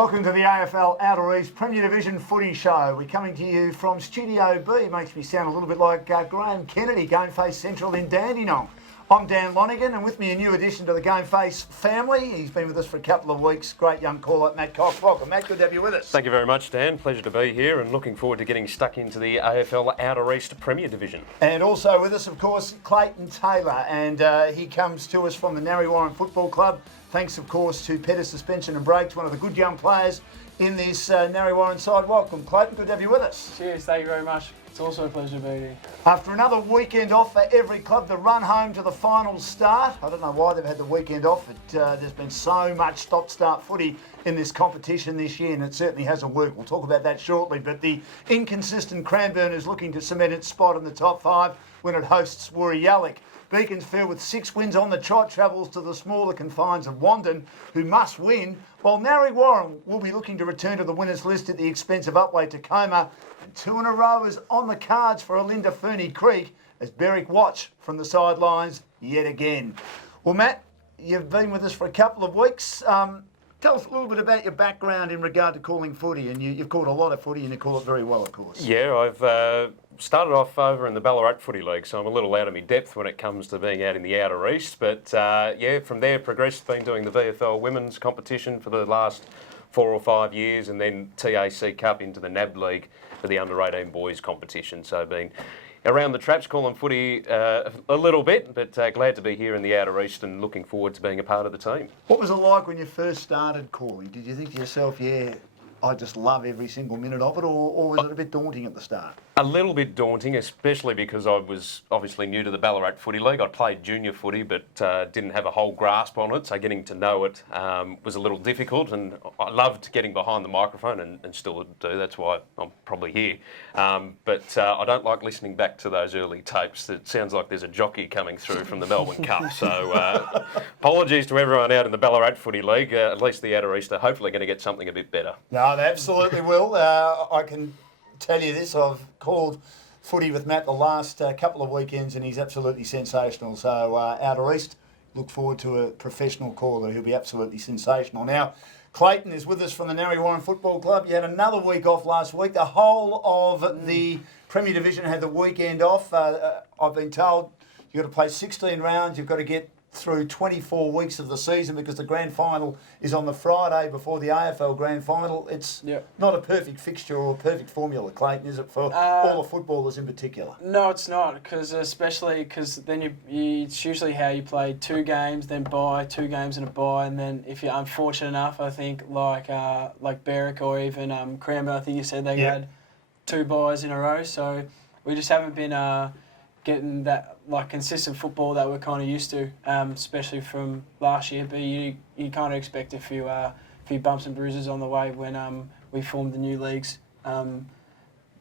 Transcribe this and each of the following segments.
Welcome to the AFL Outer East Premier Division Footy Show. We're coming to you from Studio B. It makes me sound a little bit like Graham Kennedy, GameFace Central in Dandenong. I'm Dan Lonigan, and with me a new addition to the GameFace family. He's been with us for a couple of weeks. Great young caller, Matt Cox. Welcome, Matt. Good to have you with us. Thank you very much, Dan. Pleasure to be here and looking forward to getting stuck into the AFL Outer East Premier Division. And also with us, of course, Clayton Taylor, and he comes to us from the Narre Football Club. Thanks, of course, to Petter Suspension and Brakes, one of the good young players in this Narre side. Welcome, Clayton. Good to have you with us. Cheers. Thank you very much. It's also a pleasure to be here. After another weekend off for every club, the run home to the final start. I don't know why they've had the weekend off, but there's been so much stop-start footy in this competition this year, and it certainly hasn't worked. We'll talk about that shortly, but the inconsistent Cranbourne is looking to cement its spot in the top five when it hosts Woori. Beaconsfield, with 6 wins on the trot, travels to the smaller confines of Wandon, who must win, while Narre will be looking to return to the winners list at the expense of Upwey Tacoma. And 2 in a row is on the cards for Alinda Ferny Creek as Berwick watch from the sidelines yet again. Well, Matt, you've been with us for a couple of weeks. Tell us a little bit about your background in regard to calling footy, and you've called a lot of footy and you call it very well, of course. Yeah, I've started off over in the Ballarat Footy League, so I'm a little out of my depth when it comes to being out in the Outer East. But yeah, from there progressed, been doing the VFL Women's competition for the last 4 or 5 years, and then TAC Cup into the NAB League for the under-18 boys competition. So been around the traps calling footy a little bit, but glad to be here in the Outer East and looking forward to being a part of the team. What was it like when you first started calling? Did you think to yourself, yeah, I just love every single minute of it, or was it a bit daunting at the start? A little bit daunting, especially because I was obviously new to the Ballarat Footy League. I played junior footy, but didn't have a whole grasp on it, so getting to know it was a little difficult, and I loved getting behind the microphone and still do. That's why I'm probably here. But I don't like listening back to those early tapes. It sounds like there's a jockey coming through from the Melbourne Cup. So apologies to everyone out in the Ballarat Footy League. At least the Outer East are hopefully going to get something a bit better. No, they absolutely will. I can tell you this, I've called footy with Matt the last couple of weekends and he's absolutely sensational. So Outer East, look forward to a professional caller who'll be absolutely sensational. Now, Clayton is with us from the Narre Football Club. You had another week off last week. The whole of the Premier Division had the weekend off. I've been told you've got to play 16 rounds, you've got to get through 24 weeks of the season because the grand final is on the Friday before the AFL grand final. It's not a perfect fixture or a perfect formula, Clayton, is it, for all the footballers in particular? No, it's not, because then it's usually how you play 2 games, then bye, 2 games and a bye, and then if you're unfortunate enough, I think like Berwick or even Cranbourne, I think you said they had 2 byes in a row, so we just haven't been getting that consistent football that we're kind of used to, especially from last year. But you kind of expect a few bumps and bruises on the way when we formed the new leagues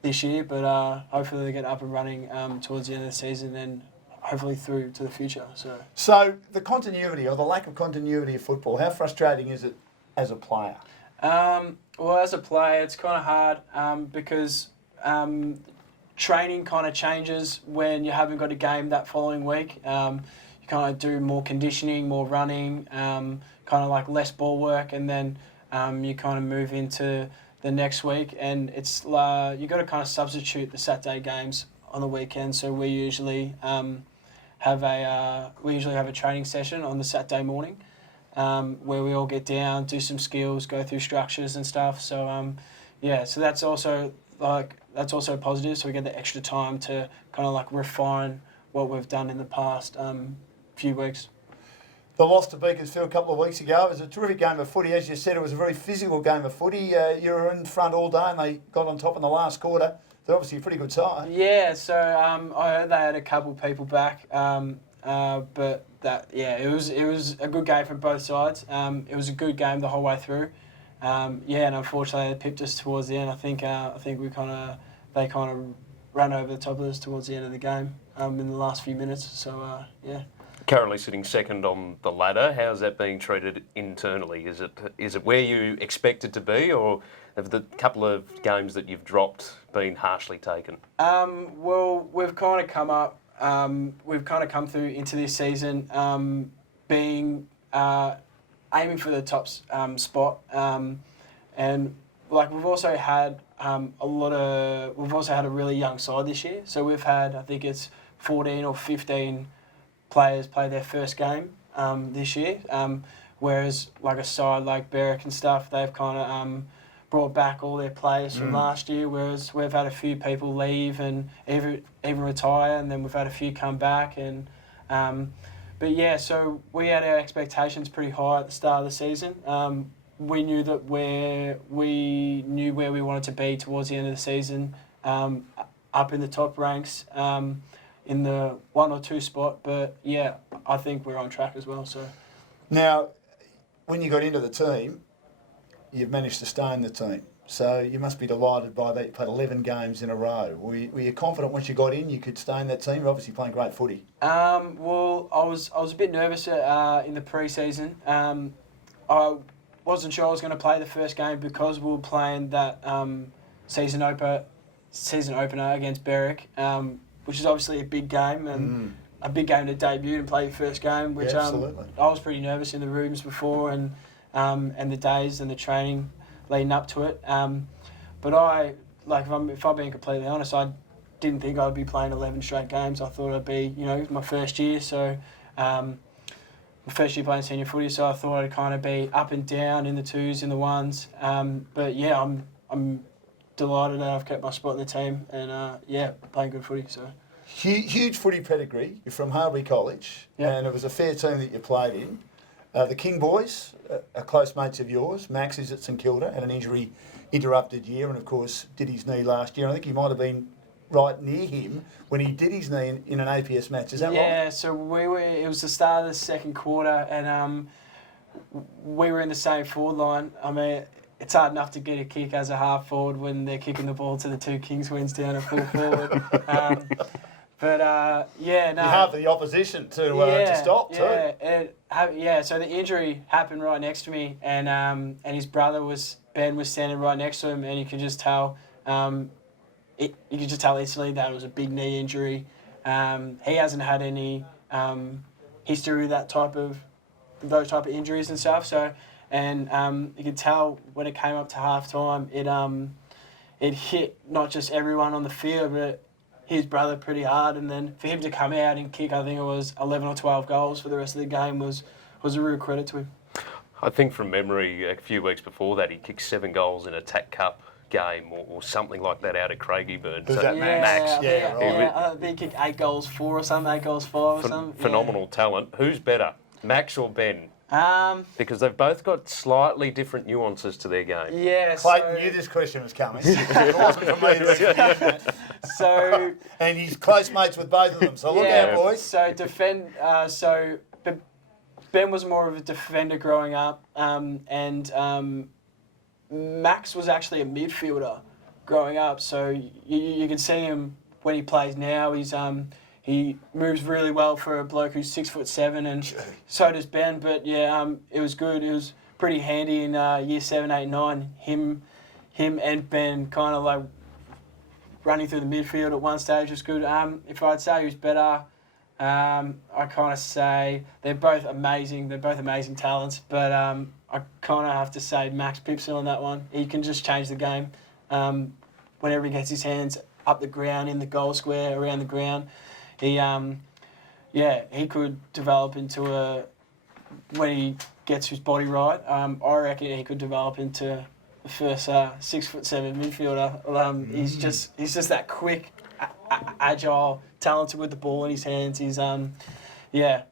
this year. But hopefully they get up and running towards the end of the season and hopefully through to the future. So the continuity or the lack of continuity of football, how frustrating is it as a player? Well, as a player, it's kind of hard because training kind of changes when you haven't got a game that following week. You kind of do more conditioning, more running, kind of like less ball work, and then you kind of move into the next week. And it's you got to kind of substitute the Saturday games on the weekend. So we usually have a training session on the Saturday morning where we all get down, do some skills, go through structures and stuff. So so that's also positive, so we get the extra time to kind of refine what we've done in the past few weeks. The loss to Beaconsfield a couple of weeks ago, it was a terrific game of footy. As you said, it was a very physical game of footy. You were in front all day and they got on top in the last quarter. They're obviously a pretty good side. Yeah, so I heard they had a couple people back, but it was a good game from both sides. It was a good game the whole way through. And unfortunately they pipped us towards the end. I think they kind of ran over the top of us towards the end of the game in the last few minutes. So Currently sitting second on the ladder. How's that being treated internally? Is it where you expect it to be, or have the couple of games that you've dropped been harshly taken? Well, we've kind of come up. We've kind of come through into this season being aiming for the top spot. And like we've also had we've also had a really young side this year. So we've had, I think it's 14 or 15 players play their first game this year. Whereas like a side like Berwick and stuff, they've kind of brought back all their players from last year. Whereas we've had a few people leave and even retire, and then we've had a few come back. And but yeah, so we had our expectations pretty high at the start of the season. We knew that we wanted to be towards the end of the season, up in the top ranks, in the 1 or 2 spot. But yeah, I think we're on track as well. So Now, when you got into the team, you've managed to stay in the team. So you must be delighted by that. You played 11 games in a row. Were you confident once you got in you could stay in that team? You're obviously playing great footy. Well, I was a bit nervous in the pre-season. I wasn't sure I was going to play the first game because we were playing that season opener against Berwick, which is obviously a big game and a big game to debut and play your first game. Which Yeah, absolutely. I was pretty nervous in the rooms before and the days and the training leading up to it. But if I'm being completely honest, I didn't think I'd be playing 11 straight games. I thought I'd be, my first year, so my first year playing senior footy, so I thought I'd kind of be up and down in the 2s, in the 1s. But yeah, I'm delighted that I've kept my spot in the team and playing good footy. So Huge footy pedigree. You're from Harvey College, and it was a fair team that you played in. The King boys are close mates of yours. Max is at St Kilda, had an injury interrupted year, and of course did his knee last year. I think he might have been right near him when he did his knee in an APS match. Is that right? Yeah, so it was the start of the second quarter, and we were in the same forward line. I mean, it's hard enough to get a kick as a half forward when they're kicking the ball to the 2 Kingswinds down at full forward. You have the opposition to stop too. So the injury happened right next to me, and his brother Ben was standing right next to him, and you could just tell instantly that it was a big knee injury. He hasn't had any history with those type of injuries and stuff. So, and you could tell when it came up to half time, it hit not just everyone on the field, but his brother pretty hard. And then for him to come out and kick, I think it was 11 or 12 goals for the rest of the game was a real credit to him. I think from memory, a few weeks before that, he kicked 7 goals in a TAC Cup game or something like that out at Craigieburn. Was that Max? I think he kicked 8 goals 4 or something, 8 goals 5 or something. Phenomenal talent. Who's better, Max or Ben? Because they've both got slightly different nuances to their game. Yeah, Clayton knew this question was coming. It wasn't for me to recommend that. And he's close mates with both of them, so look out, boys. So Ben was more of a defender growing up, and Max was actually a midfielder growing up. So you can see him when he plays now. He moves really well for a bloke who's 6'7", and so does Ben. But yeah, it was good. It was pretty handy in year 7, 8, 9. Him and Ben kind of like running through the midfield at one stage was good. If I'd say who's better, I kind of say they're both amazing. They're both amazing talents. But I kind of have to say Max Pipson on that one. He can just change the game. Whenever he gets his hands up the ground, in the goal square, around the ground, he could develop into when he gets his body right, I reckon he could develop into the first 6'7" midfielder. He's just that quick, agile, talented with the ball in his hands. He's but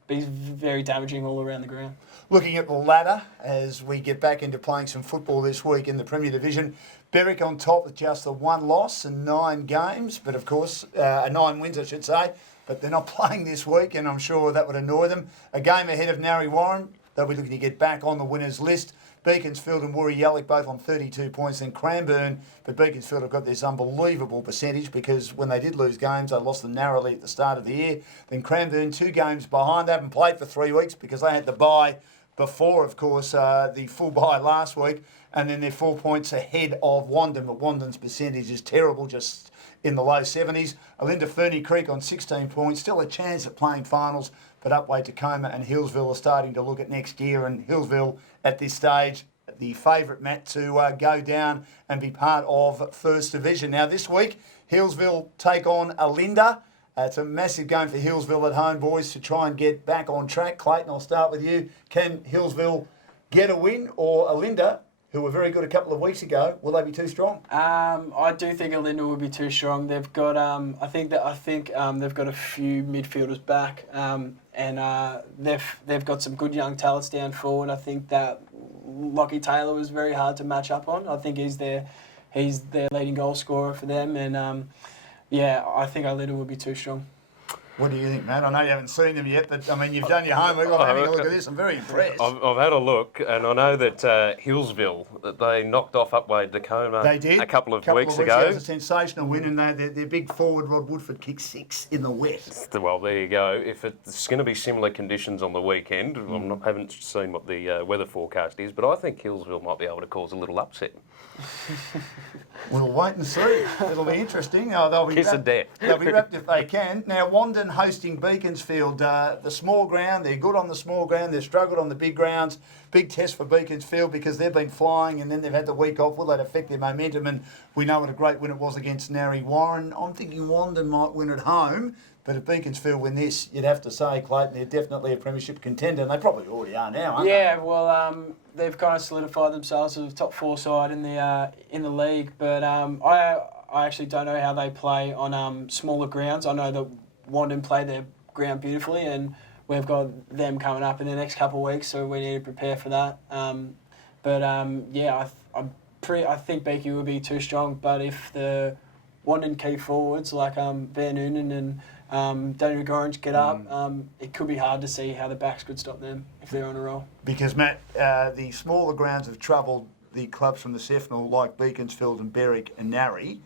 he's very damaging all around the ground. Looking at the ladder as we get back into playing some football this week in the Premier Division, Berwick on top with just the 1 loss and 9 games, but of course 9 wins I should say. But they're not playing this week, and I'm sure that would annoy them. A game ahead of Narre Warren. They'll be looking to get back on the winners list. Beaconsfield and Woori-Yallock both on 32 points, then Cranbourne. But Beaconsfield have got this unbelievable percentage because when they did lose games, they lost them narrowly at the start of the year. Then Cranbourne 2 games behind. They haven't played for 3 weeks because they had the bye before, of course, the full bye last week. And then they're 4 points ahead of Wandon. But Wandon's percentage is terrible, just in the low 70s. Alinda Ferny Creek on 16 points. Still a chance at playing finals. But Upwey, Tacoma and Hillsville are starting to look at next year. And Hillsville, at this stage, the favourite, Matt, to go down and be part of First Division. Now, this week, Hillsville take on Alinda. It's a massive game for Hillsville at home, boys, to try and get back on track. Clayton, I'll start with you. Can Hillsville get a win, or Alinda, who were very good a couple of weeks ago, will they be too strong? I do think Alinda will be too strong. They've got, I think they've got a few midfielders back, and they've got some good young talents down forward. I think that Lockie Taylor was very hard to match up on. I think he's their leading goal scorer for them, and I think Alinda will be too strong. What do you think, Matt? I know you haven't seen them yet, but I mean, you've done your homework. I'm having a look at this. I'm very impressed. I've had a look, and I know that Hillsville, that they knocked off Upwade Tacoma They did. a couple of weeks ago. It was a sensational win, and their big forward, Rod Woodford, kicked 6 in the wet. Well, there you go. If it's going to be similar conditions on the weekend, I haven't seen what the weather forecast is, but I think Hillsville might be able to cause a little upset. We'll wait and see. It'll be interesting. They'll be Kiss of death. They'll be wrapped if they can. Now, Wandon hosting Beaconsfield. The small ground, they're good on the small ground. They've struggled on the big grounds. Big test for Beaconsfield because they've been flying and then they've had the week off. Will that affect their momentum? And we know what a great win it was against Narry Warren. I'm thinking Wandon might win at home. But if Beaconsfield win this, you'd have to say, Clayton, they're definitely a premiership contender, and they probably already are now, aren't they? Yeah, well, they've kind of solidified themselves as a top 4 side in the league. But I actually don't know how they play on smaller grounds. I know that Wandon play their ground beautifully, and we've got them coming up in the next couple of weeks, so we need to prepare for that. I think Beaky will be too strong. But if the Wandon key forwards like Van Noonan and Daniel Gorringe get up, it could be hard to see how the backs could stop them if they're on a roll. Because, Matt, the smaller grounds have troubled the clubs from the Sefnal like Beaconsfield and Berwick and Narry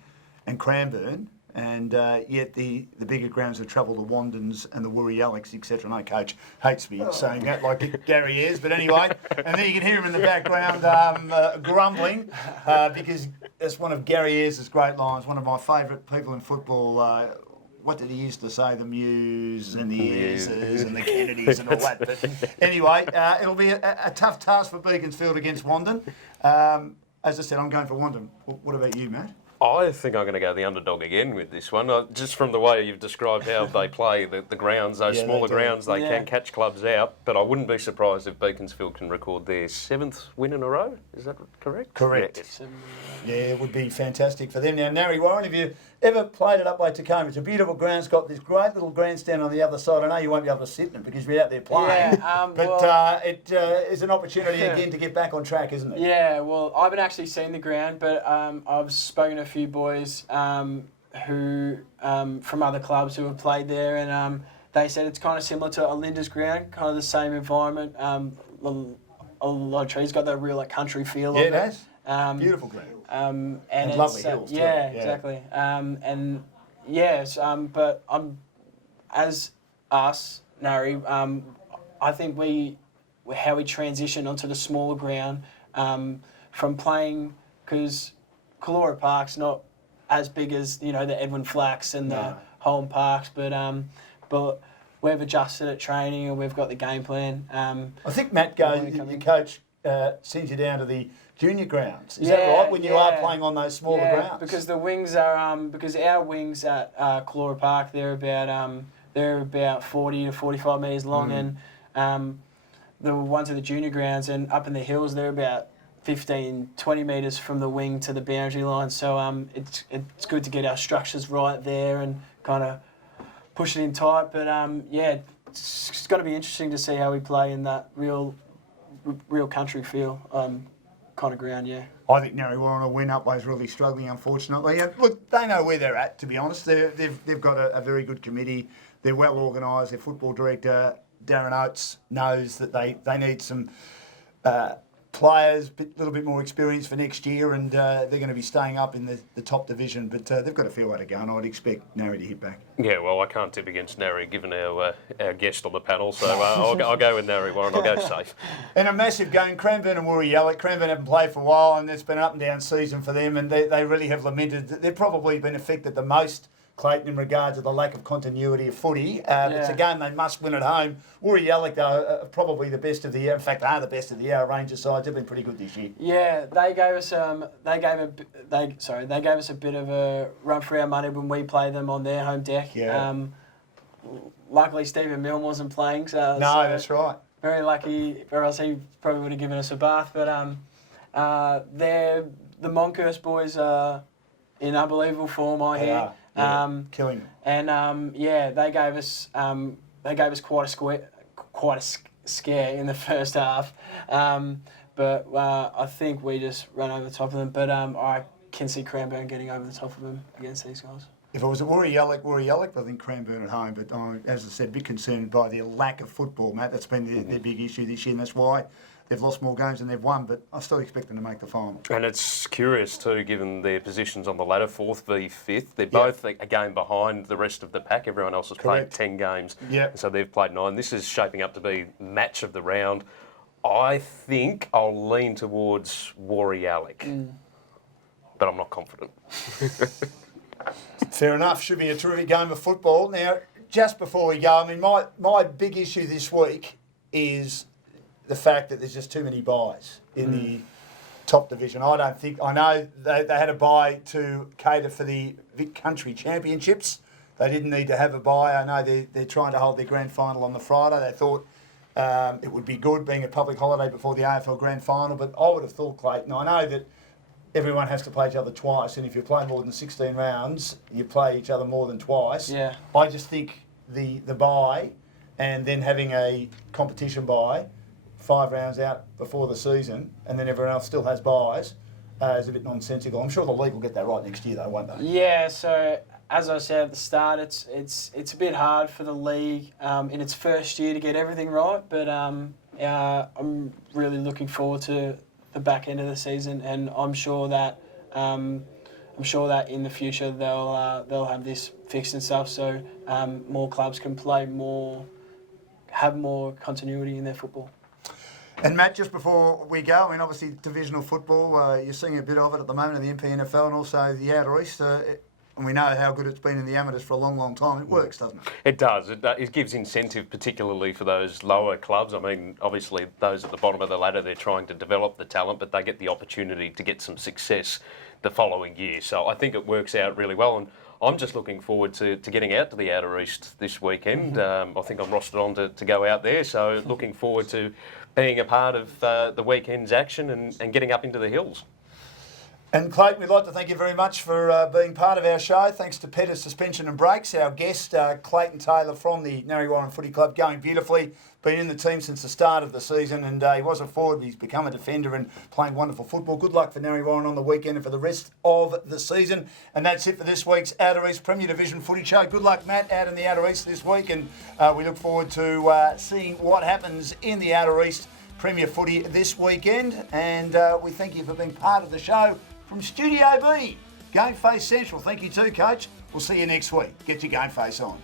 and Cranbourne, and yet the bigger grounds have troubled the Wandons and the Woori Alex, etc. No coach hates me saying that like Gary Ayres, but anyway, and then you can hear him in the background grumbling because that's one of Gary Ayres' great lines, one of my favourite people in football. What did he used to say? The Mews and the Ayreses and the Kennedys and all that. But anyway, it'll be a tough task for Beaconsfield against Wandon. As I said, I'm going for Wandon. What about you, Matt? I think I'm going to go the underdog again with this one. Just from the way you've described how they play the grounds, those smaller grounds, they can catch clubs out. But I wouldn't be surprised if Beaconsfield can record their 7th win in a row. Is that correct? Correct. Yeah, Yeah, it would be fantastic for them. Now, Narry Warren, have you ever played it up by Tacoma? It's a beautiful ground. It's got this great little grandstand on the other side. I know you won't be able to sit in it because you're out there playing. Yeah, it is an opportunity again to get back on track, isn't it? Yeah, well, I haven't actually seen the ground, but I've spoken to a few boys who from other clubs who have played there, and they said it's kind of similar to Alinda's ground, kind of the same environment. A lot of trees, got that real like country feel. Yeah, it has. Beautiful ground. And lovely hills too. Yeah, exactly. But as us, Narry, I think how we transition onto the smaller ground from playing, because Kalora Park's not as big as the Edwin Flacks and the Holm Parks, but we've adjusted at training and we've got the game plan. I think Matt goes. Your coach sends you down to the junior grounds. Is that right? When you are playing on those smaller grounds, because the wings are because our wings at Kalora Park they're about 40 to 45 metres long, and the ones at the junior grounds and up in the hills they're about 15, 20 metres from the wing to the boundary line. So it's good to get our structures right there and kind of push it in tight. But it's going to be interesting to see how we play in that real country feel kind of ground. Yeah. I think Narry Warren will win. Upway's really struggling, unfortunately. And look, they know where they're at, to be honest. They've got a very good committee. They're well organised. Their football director, Darren Oates, knows that they need some players, a little bit more experience for next year, and they're going to be staying up in the top division. But they've got a fair way to go, and I'd expect Narry to hit back. Yeah, well, I can't tip against Narry, given our guest on the panel, so I'll go with Narry Warren. I'll go safe. And a massive game, Cranbourne and Woori Alex. Cranbourne haven't played for a while, and it's been an up and down season for them, and they really have lamented that they've probably been affected the most Clayton, in regard to the lack of continuity of footy. It's a game they must win at home. Woori though, are probably the best of the year. In fact, they are the best of the year. Rangers sides have been pretty good this year. Yeah, they gave us they gave us a bit of a run for our money when we played them on their home deck. Yeah. Luckily, Stephen Milne wasn't playing, so That's right. very lucky, or else he probably would have given us a bath. But the Monkhurst boys are in unbelievable form, I hear. Killing them. And they gave us quite a scare in the first half. But I think we just ran over the top of them. But I can see Cranbourne getting over the top of them against these guys. If it was a Woori, I think Cranbourne at home. But as I said, a bit concerned by their lack of football, Matt. That's been their big issue this year, and that's why they've lost more games than they've won. But I still expect them to make the final. And it's curious too, given their positions on the ladder, 4th v 5th. They're both a game behind the rest of the pack. Everyone else has played 10 games. Yeah. So they've played 9. This is shaping up to be match of the round. I think I'll lean towards Woori, but I'm not confident. Fair enough. Should be a terrific game of football. Now, just before we go, I mean, my big issue this week is the fact that there's just too many buys in the top division. I know they had a buy to cater for the Vic Country Championships. They didn't need to have a buy. I know they're trying to hold their grand final on the Friday. They thought it would be good being a public holiday before the AFL grand final, but I would have thought, Clayton, I know that everyone has to play each other twice, and if you play more than 16 rounds, you play each other more than twice. Yeah. I just think the bye and then having a competition bye 5 rounds out before the season, and then everyone else still has buys, is a bit nonsensical. I'm sure the league will get that right next year, though, won't they? Yeah. So as I said at the start, it's a bit hard for the league in its first year to get everything right, but I'm really looking forward to the back end of the season, and I'm sure that in the future they'll have this fixed and stuff, so more clubs can play have more continuity in their football. And Matt, just before we go, I mean, obviously divisional football, you're seeing a bit of it at the moment in the NPNFL and also the Outer East. And we know how good it's been in the amateurs for a long, long time. It works, doesn't it? It does. It gives incentive, particularly for those lower clubs. I mean, obviously, those at the bottom of the ladder, they're trying to develop the talent, but they get the opportunity to get some success the following year. So I think it works out really well. And I'm just looking forward to getting out to the Outer East this weekend. I think I'm rostered on to go out there. So looking forward to being a part of the weekend's action and getting up into the hills. And Clayton, we'd like to thank you very much for being part of our show. Thanks to Petter's Suspension and Brakes, our guest, Clayton Taylor from the Narre Footy Club, going beautifully. Been in the team since the start of the season, and he was a forward, but he's become a defender and playing wonderful football. Good luck for Narre on the weekend and for the rest of the season. And that's it for this week's Outer East Premier Division Footy Show. Good luck, Matt, out in the Outer East this week, and we look forward to seeing what happens in the Outer East Premier Footy this weekend. And we thank you for being part of the show. From Studio B, GameFace Central. Thank you too, Coach. We'll see you next week. Get your GameFace on.